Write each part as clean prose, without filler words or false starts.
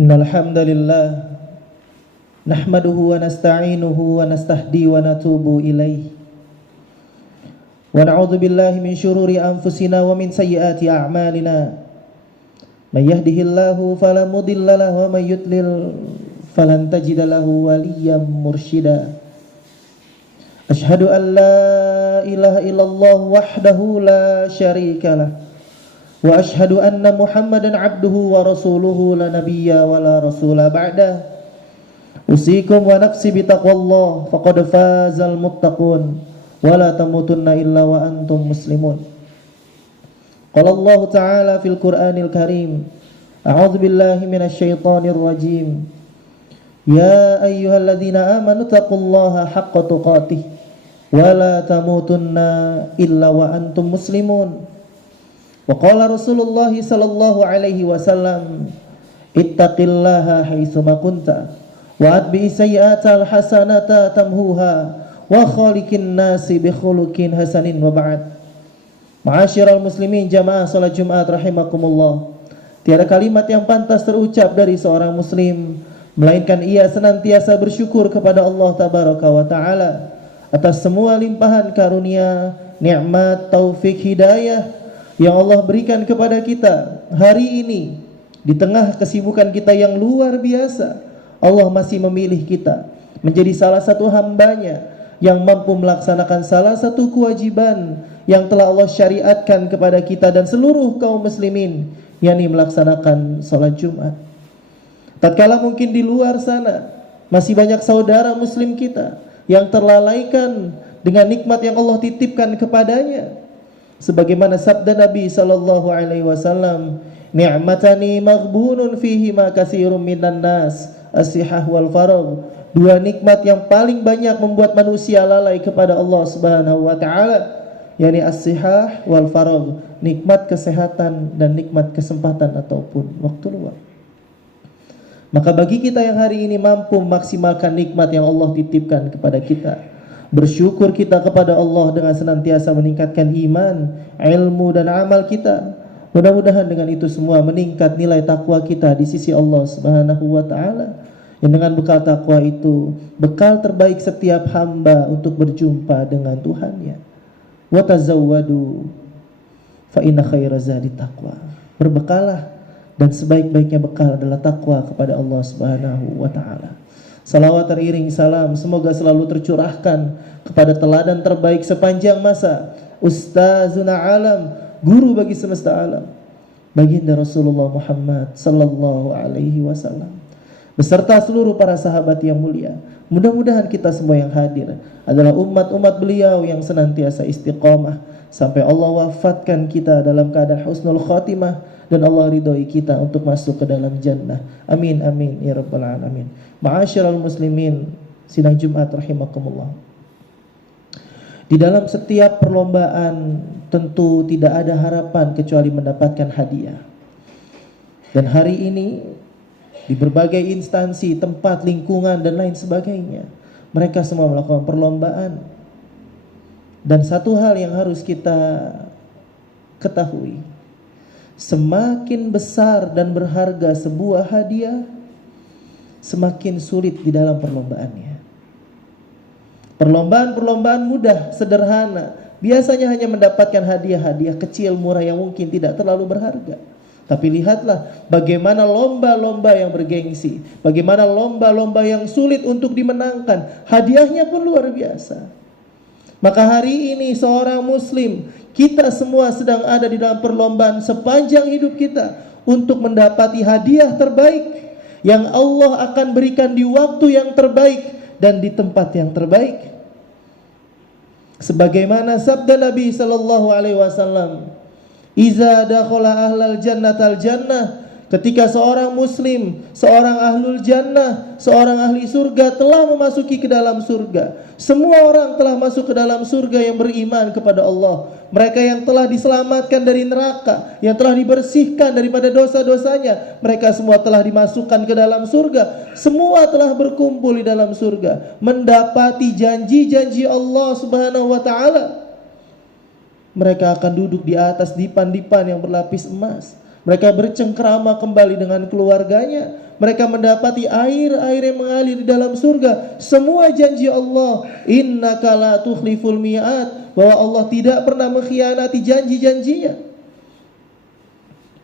Innal hamdalillah nahmaduhu wa nasta'inuhu wa nastahdi wa natubu ilaih wa na'udzu billahi min syururi anfusina wa min sayyiati a'malina may yahdihillahu fala mudilla lahu wa may yudlil falan tajida lahu waliyyan mursyida. Asyhadu an la ilaha illallah wahdahu la syarika lah wa asyhadu anna Muhammadan abduhu wa rasuluhu la nabiyya wa la rasula ba'dah. Usikum wa nafsi bitaqwallah faqad fazal muttaqun wa la tamutunna illa wa antum muslimun. Qala Allah ta'ala fil Qur'anil Karim, a'udzu billahi minasy syaithanir rajim. Ya ayyuhalladzina amanu taqullaha haqqa tuqatih wa la tamutunna illa wa antum muslimun. Wa qala Rasulullah sallallahu alaihi wasallam, ittaqillaha haitsu ma kunta wa atbi sayyi'atal hasanata tamhuha wa khaliqin nasi bi khuluqin hasanin wa ba'd. Ma'asyiral muslimin jamaah salat Jumat rahimakumullah. Tiada kalimat yang pantas terucap dari seorang muslim melainkan ia senantiasa bersyukur kepada Allah tabaraka wa taala atas semua limpahan karunia, nikmat, taufik, hidayah yang Allah berikan kepada kita hari ini. Di tengah kesibukan kita yang luar biasa, Allah masih memilih kita menjadi salah satu hambanya yang mampu melaksanakan salah satu kewajiban yang telah Allah syariatkan kepada kita dan seluruh kaum muslimin, yakni melaksanakan salat Jumat. Tatkala mungkin di luar sana masih banyak saudara muslim kita yang terlalaikan dengan nikmat yang Allah titipkan kepadanya. Sebagaimana sabda Nabi sallallahu alaihi wasallam, ni'matani maghbunun fihi ma katsirun minan nas, as-sihah wal faragh. Dua nikmat yang paling banyak membuat manusia lalai kepada Allah Subhanahu wa taala, yakni as-sihah wal faragh, nikmat kesehatan dan nikmat kesempatan ataupun waktu luang. Maka bagi kita yang hari ini mampu memaksimalkan nikmat yang Allah titipkan kepada kita, bersyukur kita kepada Allah dengan senantiasa meningkatkan iman, ilmu dan amal kita. Mudah-mudahan dengan itu semua meningkat nilai takwa kita di sisi Allah Subhanahu wa taala. Yang dengan bekal takwa itu bekal terbaik setiap hamba untuk berjumpa dengan Tuhannya. Wa tazawwadu fa inna khaira zadi taqwa. Berbekalah dan sebaik-baiknya bekal adalah takwa kepada Allah Subhanahu wa taala. Salawat teriring salam semoga selalu tercurahkan kepada teladan terbaik sepanjang masa, Ustazuna alam, guru bagi semesta alam, baginda Rasulullah Muhammad sallallahu alaihi wasallam, beserta seluruh para sahabat yang mulia. Mudah-mudahan kita semua yang hadir adalah umat-umat beliau yang senantiasa istiqomah sampai Allah wafatkan kita dalam keadaan husnul khatimah dan Allah ridhoi kita untuk masuk ke dalam jannah. Amin amin ya rabbal alamin. Ma'asyiral muslimin sidang Jumat rahimakumullah. Di dalam setiap perlombaan tentu tidak ada harapan kecuali mendapatkan hadiah. Dan hari ini di berbagai instansi, tempat, lingkungan dan lain sebagainya, mereka semua melakukan perlombaan. Dan satu hal yang harus kita ketahui, semakin besar dan berharga sebuah hadiah, semakin sulit di dalam perlombaannya. Perlombaan-perlombaan mudah, sederhana, biasanya hanya mendapatkan hadiah-hadiah kecil, murah yang mungkin tidak terlalu berharga. Tapi lihatlah bagaimana lomba-lomba yang bergengsi, bagaimana lomba-lomba yang sulit untuk dimenangkan, hadiahnya pun luar biasa. Maka hari ini seorang muslim, kita semua sedang ada di dalam perlombaan sepanjang hidup kita untuk mendapati hadiah terbaik yang Allah akan berikan di waktu yang terbaik dan di tempat yang terbaik. Sebagaimana sabda Nabi sallallahu alaihi wasallam, "Iza dakhala ahlal jannatal jannah." Ketika seorang muslim, seorang ahlul jannah, seorang ahli surga telah memasuki ke dalam surga. Semua orang telah masuk ke dalam surga yang beriman kepada Allah. Mereka yang telah diselamatkan dari neraka, yang telah dibersihkan daripada dosa-dosanya, mereka semua telah dimasukkan ke dalam surga. Semua telah berkumpul di dalam surga, mendapati janji-janji Allah Subhanahu wa taala. Mereka akan duduk di atas dipan-dipan yang berlapis emas. Mereka bercengkrama kembali dengan keluarganya. Mereka mendapati air-air yang mengalir di dalam surga. Semua janji Allah, innaka la tukhliful mi'ad, bahwa Allah tidak pernah mengkhianati janji-janjinya.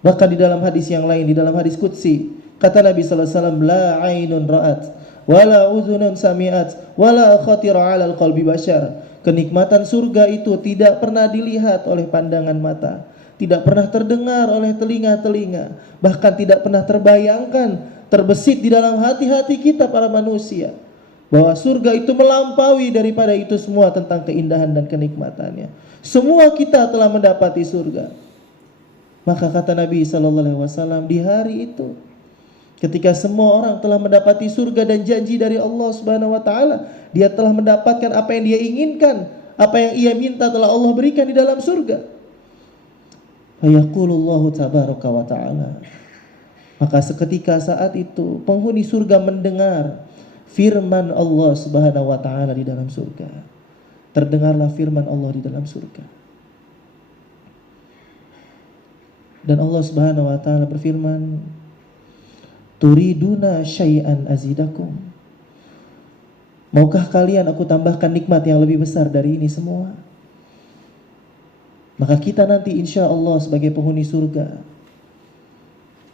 Bahkan di dalam hadis yang lain, di dalam hadis qudsi, kata Nabi sallallahu alaihi wasallam, la ainun ra'at wala udhunun sami'at wala khatira 'alal qalbi bashar. Kenikmatan surga itu tidak pernah dilihat oleh pandangan mata, tidak pernah terdengar oleh telinga-telinga, bahkan tidak pernah terbayangkan, terbesit di dalam hati-hati kita para manusia, bahwa surga itu melampaui daripada itu semua tentang keindahan dan kenikmatannya. Semua kita telah mendapati surga. Maka kata Nabi SAW, di hari itu, ketika semua orang telah mendapati surga dan janji dari Allah Subhanahu wa taala, dia telah mendapatkan apa yang dia inginkan, apa yang ia minta telah Allah berikan di dalam surga. Fayaqulullahu tabaraka wa taala. Maka seketika saat itu penghuni surga mendengar firman Allah Subhanahu wa taala di dalam surga. Terdengarlah firman Allah di dalam surga. Dan Allah Subhanahu wa taala berfirman, turiduna syai'an azidakum. Maukah kalian aku tambahkan nikmat yang lebih besar dari ini semua? Maka kita nanti insya Allah sebagai penghuni surga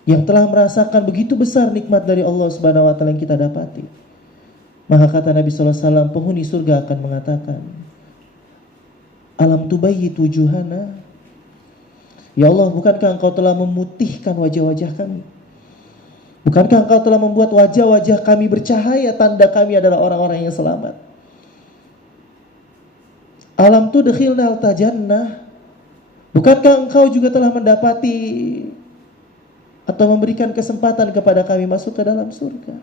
yang telah merasakan begitu besar nikmat dari Allah Subhanahu wa taala yang kita dapati, maka kata Nabi sallallahu alaihi wasallam, penghuni surga akan mengatakan, alam tubayyitu wujuhana? Ya Allah, bukankah Engkau telah memutihkan wajah-wajah kami? Bukankah Engkau telah membuat wajah-wajah kami bercahaya, tanda kami adalah orang-orang yang selamat? Alam tudkhilna al-tajannah? Bukankah Engkau juga telah mendapati atau memberikan kesempatan kepada kami masuk ke dalam surga?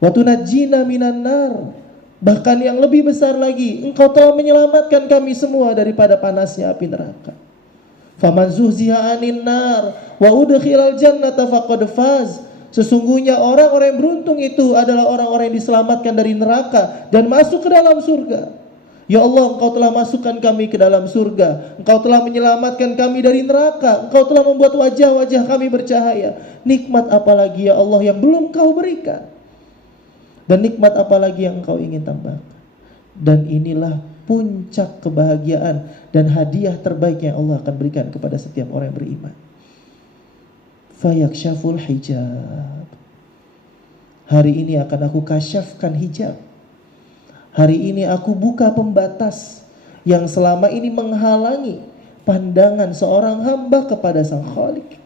Wa tunajjina minan nar? Bahkan yang lebih besar lagi, Engkau telah menyelamatkan kami semua daripada panasnya api neraka. Faman zuhziha 'anil nar wa udkhilal jannata faqad faz. Sesungguhnya orang-orang yang beruntung itu adalah orang-orang yang diselamatkan dari neraka dan masuk ke dalam surga. Ya Allah, Engkau telah masukkan kami ke dalam surga. Engkau telah menyelamatkan kami dari neraka. Engkau telah membuat wajah-wajah kami bercahaya. Nikmat apa lagi ya Allah yang belum Kau berikan? Dan nikmat apa lagi yang Engkau ingin tambahkan? Dan inilah puncak kebahagiaan dan hadiah terbaik yang Allah akan berikan kepada setiap orang yang beriman. Fayakshaful hijab. Hari ini akan aku kasyafkan hijab. Hari ini aku buka pembatas yang selama ini menghalangi pandangan seorang hamba kepada Sang Khalik.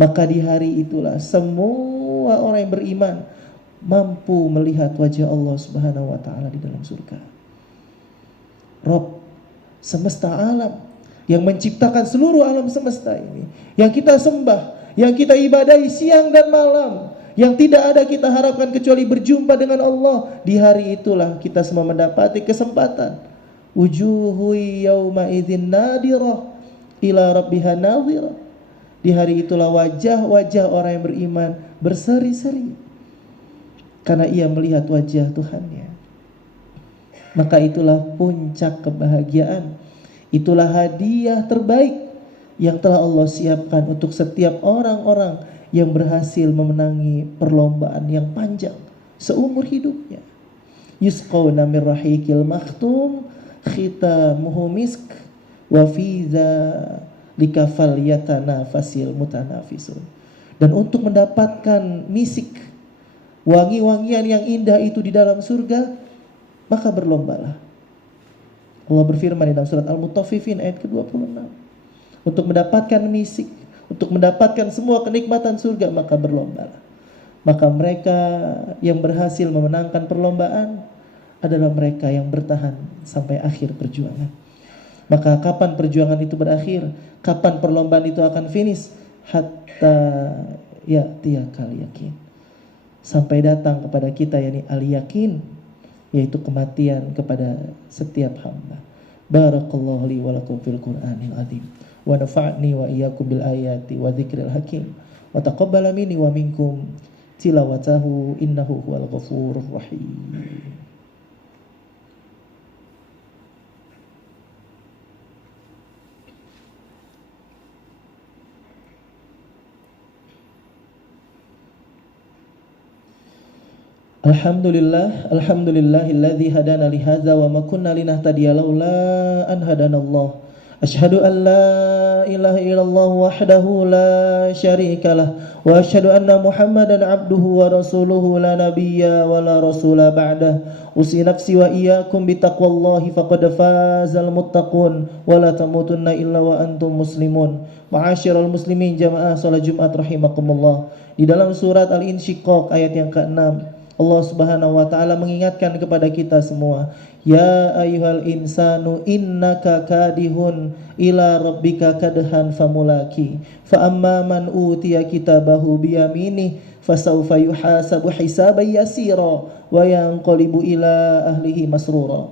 Maka di hari itulah semua orang yang beriman mampu melihat wajah Allah Subhanahu wa taala di dalam surga. Rabb semesta alam yang menciptakan seluruh alam semesta ini, yang kita sembah, yang kita ibadahi siang dan malam, yang tidak ada kita harapkan kecuali berjumpa dengan Allah. Di hari itulah kita semua mendapati kesempatan. Wujuhu yawma idzin nadirah ila rabbiha nadhirah. Di hari itulah wajah-wajah orang yang beriman berseri-seri karena ia melihat wajah Tuhannya. Maka itulah puncak kebahagiaan. Itulah hadiah terbaik yang telah Allah siapkan untuk setiap orang-orang yang berhasil memenangi perlombaan yang panjang seumur hidupnya. Yusqawna min rahiqil makhtum khitamuhu misk wa fi dzalika falyatanafasil mutanafisun. Dan untuk mendapatkan misik, wangi-wangian yang indah itu di dalam surga, maka berlombalah. Allah berfirman di dalam surat Al-Mutaffifin ayat ke-26. Untuk mendapatkan misik, untuk mendapatkan semua kenikmatan surga, maka berlombalah. Maka mereka yang berhasil memenangkan perlombaan adalah mereka yang bertahan sampai akhir perjuangan. Maka kapan perjuangan itu berakhir? Kapan perlombaan itu akan finish? Hatta ya'tiyakal yakin. Sampai datang kepada kita yakni al-yakin, yaitu kematian kepada setiap hamba. Barakallahu li wa lakum fil Qur'anil azim wa nafa'ni wa iyyakum bil ayati wa dzikril hakim wa taqabbala minni wa minkum tilawatahu innahu huwal ghafurur rahim. Alhamdulillahilladzi hadana li hadza wa ma kunna linahtadiya laula an hadanallah. Asyhadu an la ilaha illallah wahdahu la syarikalah wa asyhadu anna Muhammadan abduhu wa rasuluhu la nabiyya wa la rasula ba'dah. Usi nafsi wa iyyakum bitaqwallahi faqad fazal muttaqun wa la tamutunna illa wa antum muslimun. Ma'asyiral muslimin jamaah salat Jumat rahimakumullah. Di dalam surat Al-Insyiqaq ayat yang ke-6 Allah Subhanahu wa taala mengingatkan kepada kita semua, ya ayyuhal insanu innaka kadihun ila rabbika kadhan famulaki fa amma man utiya kitabahu biyaminih fasawfa yuhasabu hisaban yasira wa yanqalibu ila ahlihi masrura.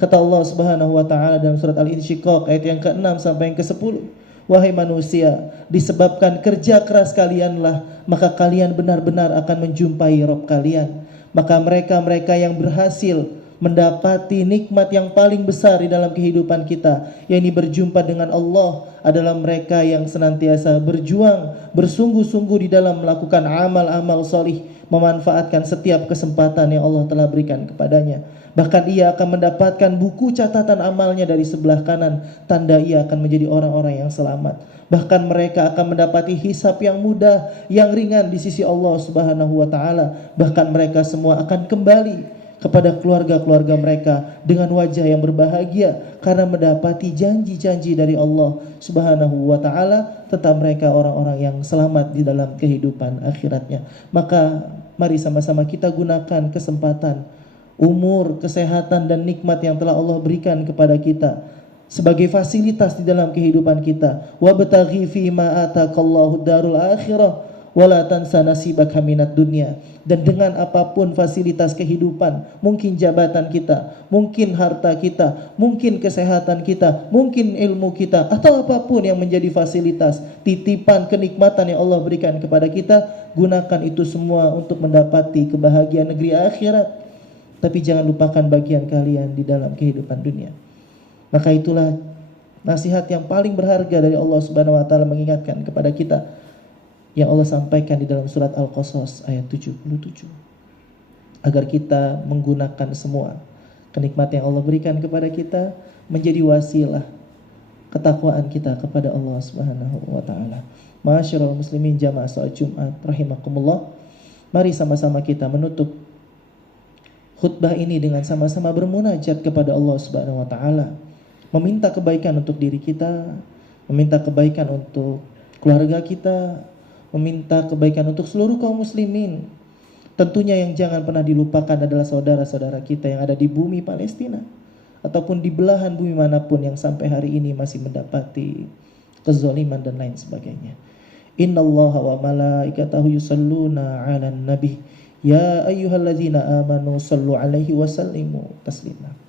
Kata Allah Subhanahu wa taala dalam surat Al-Insyiqaq ayat yang ke-6 sampai yang ke-10, wahai manusia, disebabkan kerja keras kalianlah, maka kalian benar-benar akan menjumpai Rabb kalian. Maka mereka-mereka yang berhasil mendapati nikmat yang paling besar di dalam kehidupan kita, yakni berjumpa dengan Allah, adalah mereka yang senantiasa berjuang, bersungguh-sungguh di dalam melakukan amal-amal solih, memanfaatkan setiap kesempatan yang Allah telah berikan kepadanya. Bahkan ia akan mendapatkan buku catatan amalnya dari sebelah kanan, tanda ia akan menjadi orang-orang yang selamat. Bahkan mereka akan mendapati hisab yang mudah, yang ringan di sisi Allah Subhanahu wa taala. Bahkan mereka semua akan kembali kepada keluarga-keluarga mereka dengan wajah yang berbahagia karena mendapati janji-janji dari Allah Subhanahu wa taala tentang mereka orang-orang yang selamat di dalam kehidupan akhiratnya. Maka mari sama-sama kita gunakan kesempatan, umur, kesehatan dan nikmat yang telah Allah berikan kepada kita sebagai fasilitas di dalam kehidupan kita. Wabtaghi fima atakallahu darul akhirah wala tansa nasibaka minad dunya. Dan dengan apapun fasilitas kehidupan, mungkin jabatan kita, mungkin harta kita, mungkin kesehatan kita, mungkin ilmu kita, atau apapun yang menjadi fasilitas, titipan kenikmatan yang Allah berikan kepada kita, gunakan itu semua untuk mendapati kebahagiaan negeri akhirat. Tapi jangan lupakan bagian kalian di dalam kehidupan dunia. Maka itulah nasihat yang paling berharga dari Allah Subhanahu wa taala mengingatkan kepada kita, yang Allah sampaikan di dalam surat Al-Qasas ayat 77, agar kita menggunakan semua kenikmatan yang Allah berikan kepada kita menjadi wasilah ketakwaan kita kepada Allah Subhanahu wa taala. Ma'asyiral muslimin jamaah salat Jumat rahimakumullah, mari sama-sama kita menutup khutbah ini dengan sama-sama bermunajat kepada Allah Subhanahu wa taala, meminta kebaikan untuk diri kita, meminta kebaikan untuk keluarga kita, meminta kebaikan untuk seluruh kaum muslimin. Tentunya yang jangan pernah dilupakan adalah saudara-saudara kita yang ada di bumi Palestina ataupun di belahan bumi manapun yang sampai hari ini masih mendapati kezaliman dan lain sebagainya. Innallaha wa malaikatahu yusalluna 'alan nabi ya ayyuhalladzina amanu sallu 'alaihi wa sallimu taslima.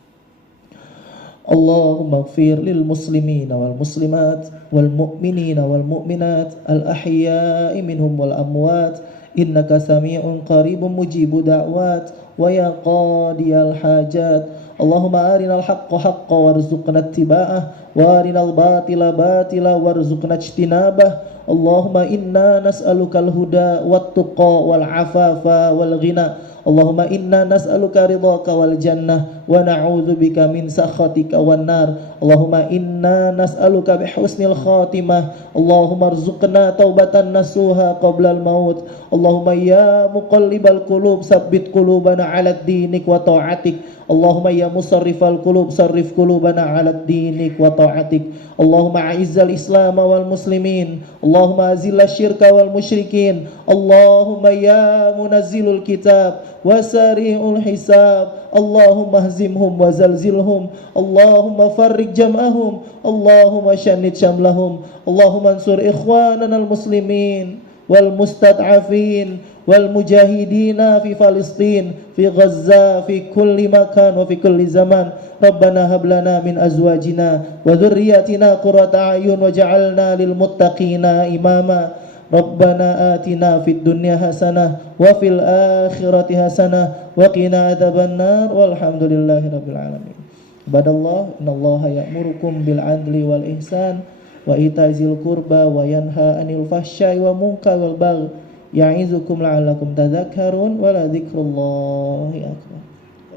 Allahumma ighfir lil muslimina wal muslimat wal mu'minina wal mu'minat al ahya'i minhum wal amwat innaka sami'un qaribun mujibu da'wat wa ya qadiyal hajat. Allahumma arinal haqqa haqqa warzuqna ittiba'ah wa arinal batila batila warzuqna ijtinabah. Allahumma inna nas'alukal huda wat tuqa wal afafa wal ghina. Allahumma inna nas'aluka ridhaka wal jannah wa na'udzubika min sakhatika wan nar. Allahumma inna nas'aluka bihusnil khatimah. Allahumma arzuqna taubatan nasuha qabla al maut. Allahumma ya muqallibal qulub tsabbit qulubana 'ala dinik wa ta'atik. Allahumma ya musarrifal qulub sarrif qulubana 'ala dinik wa ta'atik. Allahumma a'izzal islam wal muslimin. Allahumma azilal syirka wal musyrikin. Allahumma ya munazzilul kitab wasari'ul hisab. Allahumma hzimhum wa zalzilhum. Allahumma farriq jam'ahum. Allahumma syannid syamlahum. Allahumma ansur ikhwanana al-muslimin wal mustad'afin wal mujahidina fi Palestin, fi Gaza, fi kulli makan wa fi kulli zaman. Rabbana hab lana min azwajina wa dhurriyyatina qurrata a'yun waj'alna lil muttaqina imama. Rabbana atina fid dunya hasanah wa fil akhirati hasanah wa qina adzabannar walhamdulillahi rabbil alamin. Ibadallah, innallaha ya'murukum bil 'adli wal ihsan wa ita'zil qurba wa yanha 'anil fahsya'i wa munkar wal baghi ya'izukum la'allakum tadhakkarun wa la dzikrullahi akbar.